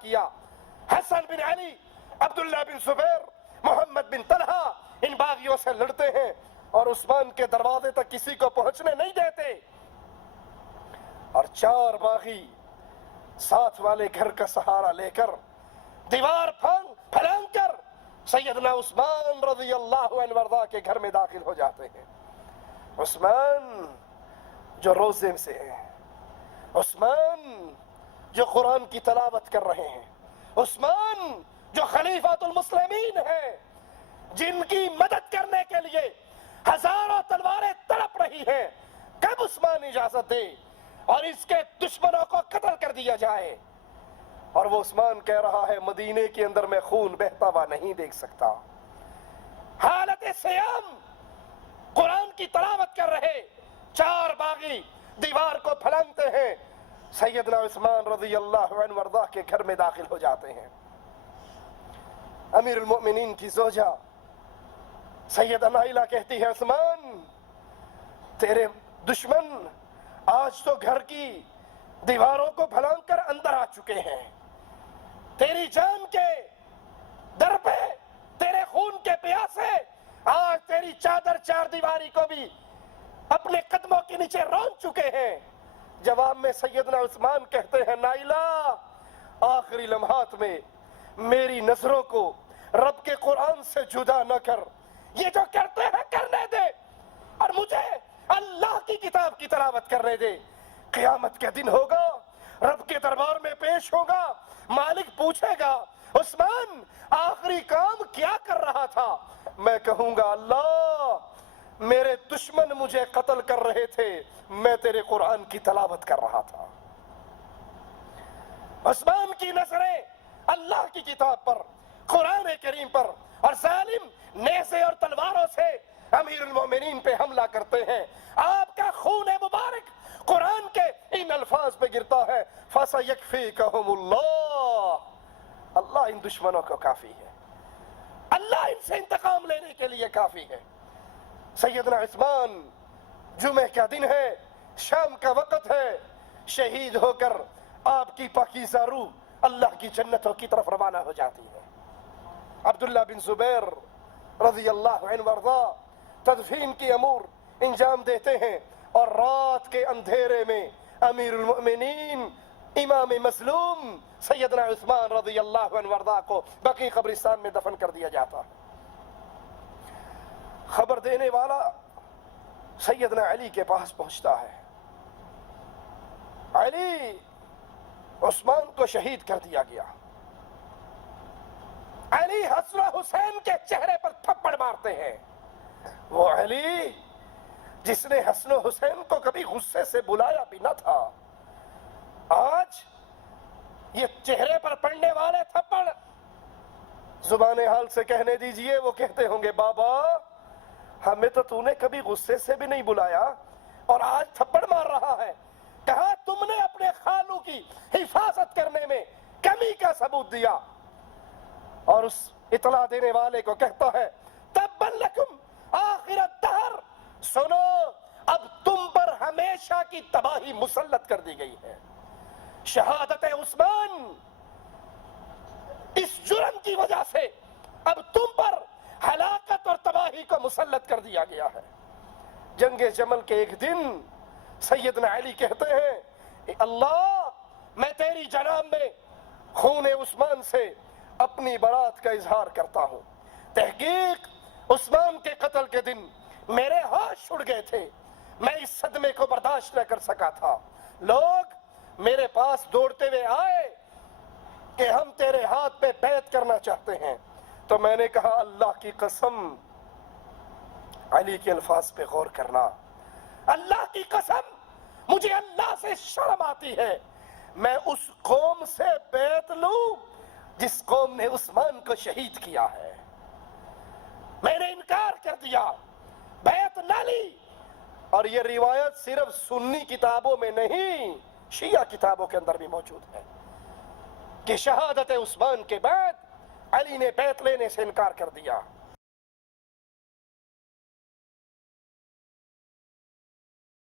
کیا. حسن بن علی، عبداللہ بن زبیر، محمد بن طلحہ ان باغیوں سے لڑتے ہیں اور عثمان کے دروازے تک کسی کو پہنچنے نہیں دیتے. اور 4 باغی ساتھ والے گھر کا سہارا لے کر دیوار پھلانگ کر سیدنا عثمان رضی اللہ عنہ وارضا کے گھر میں داخل ہو جاتے ہیں. عثمان جو روزے سے ہیں، عثمان جو قرآن کی تلاوت کر رہے ہیں، عثمان جو خلیفۃ المسلمین ہیں، جن کی مدد کرنے کے لیے ہزاروں تلواریں تڑپ رہی ہیں، کب عثمان اجازت دے اور اس کے دشمنوں کو قتل کر دیا جائے. اور وہ عثمان کہہ رہا ہے مدینے کے اندر میں خون بہتا ہوا نہیں دیکھ سکتا. حالت سیام قرآن کی تلاوت کر رہے 4 باغی دیوار کو پھلانگتے ہیں، سیدنا عثمان رضی اللہ عنہ وارضا کے گھر میں داخل ہو جاتے ہیں. امیر المؤمنین کی زوجہ سیدہ نائلہ کہتی ہے عثمان تیرے دشمن آج تو گھر کی دیواروں کو پھلانگ کر اندر آ چکے ہیں، تیری جان کے در پہ تیرے خون کے پیاسے آج تیری چادر 4 دیواری کو بھی اپنے قدموں کے نیچے رون چکے ہیں. جواب میں سیدنا عثمان کہتے ہیں نائلہ آخری لمحات میں میری نظروں کو رب کے قرآن سے جدا نہ کر، یہ جو کرتے ہیں کرنے دے اور مجھے اللہ کی کتاب کی تلاوت کرنے دے. قیامت کے دن ہوگا، رب کے دربار میں پیش ہوگا، مالک پوچھے گا عثمان آخری کام کیا کر رہا تھا؟ میں کہوں گا اللہ میرے دشمن مجھے قتل کر رہے تھے، میں تیرے قرآن کی تلاوت کر رہا تھا. عثمان کی نظریں اللہ کی کتاب پر، قرآن کریم پر، اور ظالم نیزے اور تلواروں سے امیر المومنین پہ حملہ کرتے ہیں. آپ کا خون مبارک قرآن کے ان الفاظ پہ گرتا ہے فَسَيَكْفِيكَهُمُ اللَّهُ، اللہ ان دشمنوں کو کافی ہے، اللہ ان سے انتقام لینے کے لیے کافی ہے. سیدنا عثمان جمعہ کا دن ہے، شام کا وقت ہے، شہید ہو کر آپ کی پاکیزہ روح اللہ کی جنتوں کی طرف روانہ ہو جاتی ہے. عبداللہ بن زبیر رضی اللہ عنہ وارضا تدفین کی امور انجام دیتے ہیں اور رات کے اندھیرے میں امیر المؤمنین امام مظلوم سیدنا عثمان رضی اللہ عنہ وارضا کو بقیع قبرستان میں دفن کر دیا جاتا. خبر دینے والا سیدنا علی کے پاس پہنچتا ہے. علی عثمان کو شہید کر دیا گیا. علی حسن و حسین کے چہرے پر تھپڑ مارتے ہیں. وہ علی جس نے حسن و حسین کو کبھی غصے سے بلایا بھی نہ تھا، آج یہ چہرے پر پڑنے والے تھپڑ زبان حال سے کہنے دیجئے. وہ کہتے ہوں گے بابا ہمیں تو نے کبھی غصے سے بھی نہیں بلایا اور آج تھپڑ مار رہا ہے. کہا تم نے اپنے خالو کی حفاظت کرنے میں کمی کا ثبوت دیا. اور اس اطلاع دینے والے کو کہتا ہے تبا لکم آخر الدہر، سنو اب تم پر ہمیشہ کی تباہی مسلط کر دی گئی ہے. شہادت عثمان اس جرم کی وجہ سے اب تم پر ہلاکت اور تباہی کو مسلط کر دیا گیا ہے. جنگ جمل کے ایک دن سیدنا علی کہتے ہیں اللہ میں تیری جناب میں خون عثمان سے اپنی برات کا اظہار کرتا ہوں. تحقیق عثمان کے قتل کے دن میرے ہوش اڑ گئے تھے، میں اس صدمے کو برداشت نہ کر سکا تھا. لوگ میرے پاس دوڑتے ہوئے آئے کہ ہم تیرے ہاتھ پہ بیعت کرنا چاہتے ہیں، تو میں نے کہا اللہ کی قسم، علی کے الفاظ پہ غور کرنا، اللہ کی قسم مجھے اللہ سے شرم آتی ہے میں اس قوم سے بیعت لوں جس قوم نے عثمان کو شہید کیا ہے. میں نے انکار کر دیا، بیعت نہ لی. اور یہ روایت صرف سنی کتابوں میں نہیں، شیعہ کتابوں کے اندر بھی موجود ہے کہ شہادت عثمان کے بعد علی نے بیعت لینے سے انکار کر دیا.